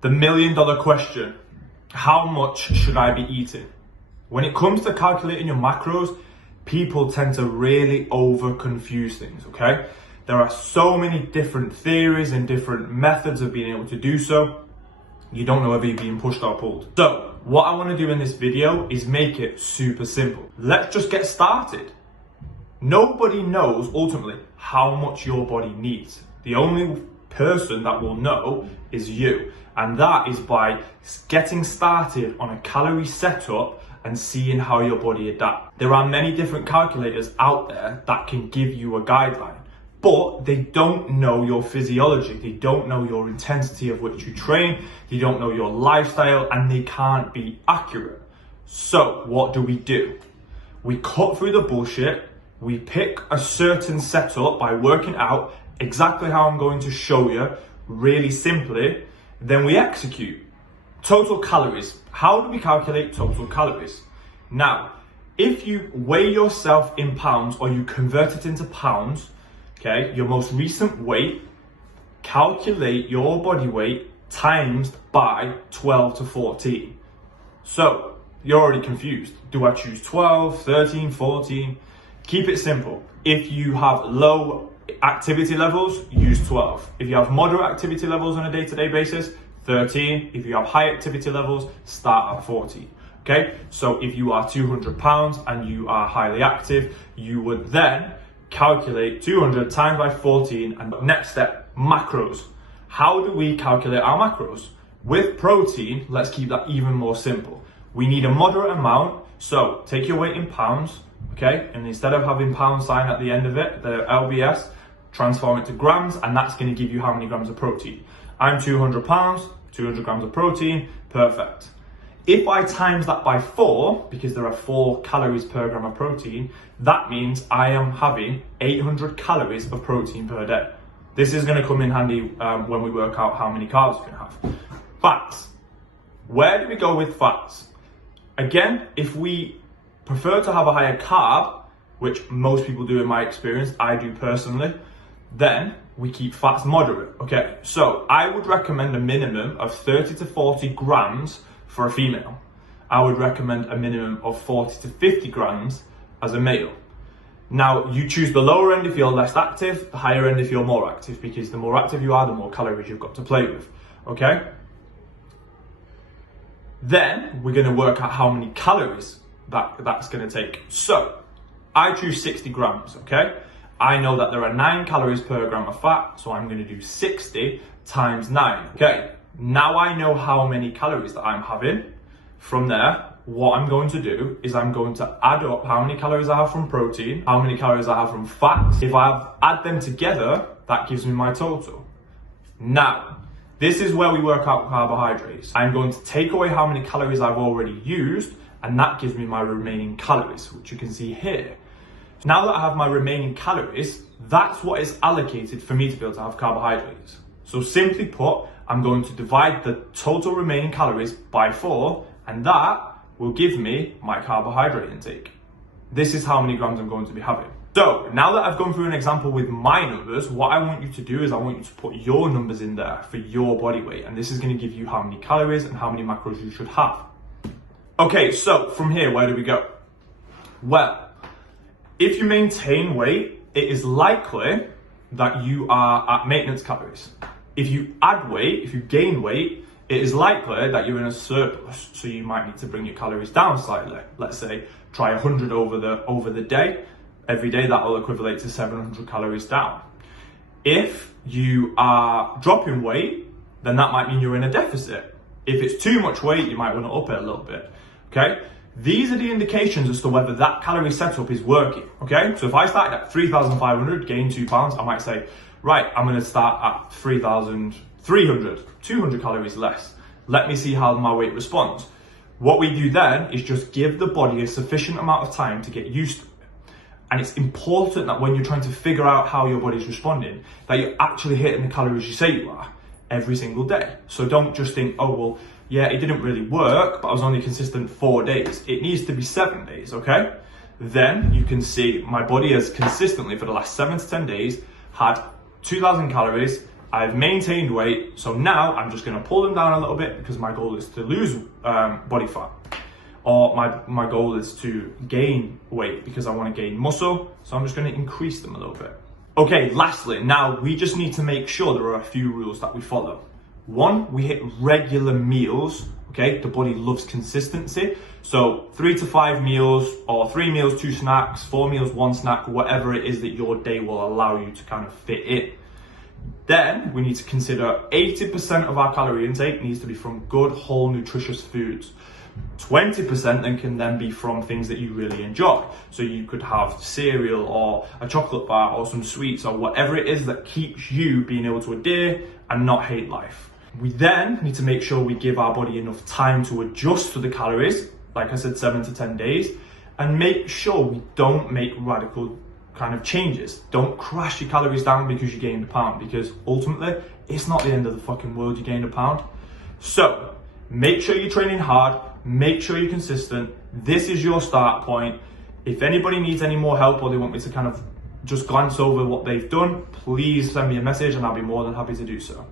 The $1,000,000 question, how much should I be eating? When it comes to calculating your macros, people tend to really over confuse things, okay? There are so many different theories and different methods of being able to do so. You don't know whether you're being pushed or pulled. So what I want to do in this video is make it super simple. Let's just get started. Nobody knows ultimately how much your body needs. The only person that will know is you. And that is by getting started on a calorie setup and seeing how your body adapts. There are many different calculators out there that can give you a guideline, but they don't know your physiology. They don't know your intensity of which you train. They don't know your lifestyle, and they can't be accurate. So what do? We cut through the bullshit. We pick a certain setup by working out exactly how I'm going to show you, really simply. Then we execute. Total calories. How do we calculate total calories? Now, if you weigh yourself in pounds or you convert it into pounds, okay, your most recent weight, calculate your body weight times by 12 to 14. So you're already confused. Do I choose 12, 13, 14? Keep it simple. If you have low activity levels, use 12. If you have moderate activity levels on a day-to-day basis, 13. If you have high activity levels, start at 14. Okay, so if you are 200 pounds and you are highly active, you would then calculate 200 times by 14. And next step, macros. How do we calculate our macros? With protein, let's keep that even more simple. We need a moderate amount, so take your weight in pounds, okay, and instead of having pound sign at the end of it, the LBS, transform it to grams, and that's going to give you how many grams of protein. I'm 200 pounds, 200 grams of protein, perfect. If I times that by 4, because there are 4 calories per gram of protein, that means I am having 800 calories of protein per day. This is going to come in handy when we work out how many carbs we can have. Fats. Where do we go with fats? Again, if we prefer to have a higher carb, which most people do in my experience, I do personally, then we keep fats moderate. Okay, so I would recommend a minimum of 30 to 40 grams for a female. I would recommend a minimum of 40 to 50 grams as a male. Now, you choose the lower end if you're less active, the higher end if you're more active, because the more active you are, the more calories you've got to play with, okay? Then we're gonna work out how many calories that's gonna take. So, I choose 60 grams, okay? I know that there are 9 calories per gram of fat, so I'm gonna do 60 times 9, okay? Now I know how many calories that I'm having. From there, what I'm going to do is I'm going to add up how many calories I have from protein, how many calories I have from fat. If I add them together, that gives me my total. Now, this is where we work out carbohydrates. I'm going to take away how many calories I've already used, and that gives me my remaining calories, which you can see here. Now that I have my remaining calories, that's what is allocated for me to be able to have carbohydrates. So simply put, I'm going to divide the total remaining calories by 4, and that will give me my carbohydrate intake. This is how many grams I'm going to be having. So now that I've gone through an example with my numbers, what I want you to do is I want you to put your numbers in there for your body weight, and this is going to give you how many calories and how many macros you should have. Okay, so from here, where do we go? Well, if you maintain weight, it is likely that you are at maintenance calories. If you add weight, if you gain weight, it is likely that you're in a surplus, so you might need to bring your calories down slightly. Let's say try 100 over the day. Every day that will equivalent to 700 calories down. If you are dropping weight, then that might mean you're in a deficit. If it's too much weight, you might want to up it a little bit, okay? These are the indications as to whether that calorie setup is working, okay? So if I started at 3,500, gain 2 pounds, I might say, right, I'm gonna start at 3,300, 200 calories less. Let me see how my weight responds. What we do then is just give the body a sufficient amount of time to get used to it. And it's important that when you're trying to figure out how your body's responding, that you're actually hitting the calories you say you are every single day. So don't just think, oh, well, yeah, it didn't really work, but I was only consistent 4 days. It needs to be 7 days, okay? Then you can see my body has consistently, for the last 7 to 10 days, had 2,000 calories I've maintained weight, so now I'm just gonna pull them down a little bit because my goal is to lose body fat. Or my goal is to gain weight because I wanna gain muscle, so I'm just gonna increase them a little bit. Okay, lastly, now we just need to make sure there are a few rules that we follow. One, we hit regular meals, okay? The body loves consistency. So 3 to 5 meals, or 3 meals, 2 snacks, 4 meals, 1 snack, whatever it is that your day will allow you to kind of fit in. Then we need to consider 80% of our calorie intake needs to be from good, whole, nutritious foods. 20% then can then be from things that you really enjoy. So you could have cereal or a chocolate bar or some sweets or whatever it is that keeps you being able to adhere and not hate life. We then need to make sure we give our body enough time to adjust to the calories, like I said, 7 to 10 days, and make sure we don't make radical kind of changes. Don't crash your calories down because you gained a pound, because ultimately it's not the end of the fucking world you gained a pound. So make sure you're training hard, make sure you're consistent. This is your start point. If anybody needs any more help or they want me to kind of just glance over what they've done, please send me a message and I'll be more than happy to do so.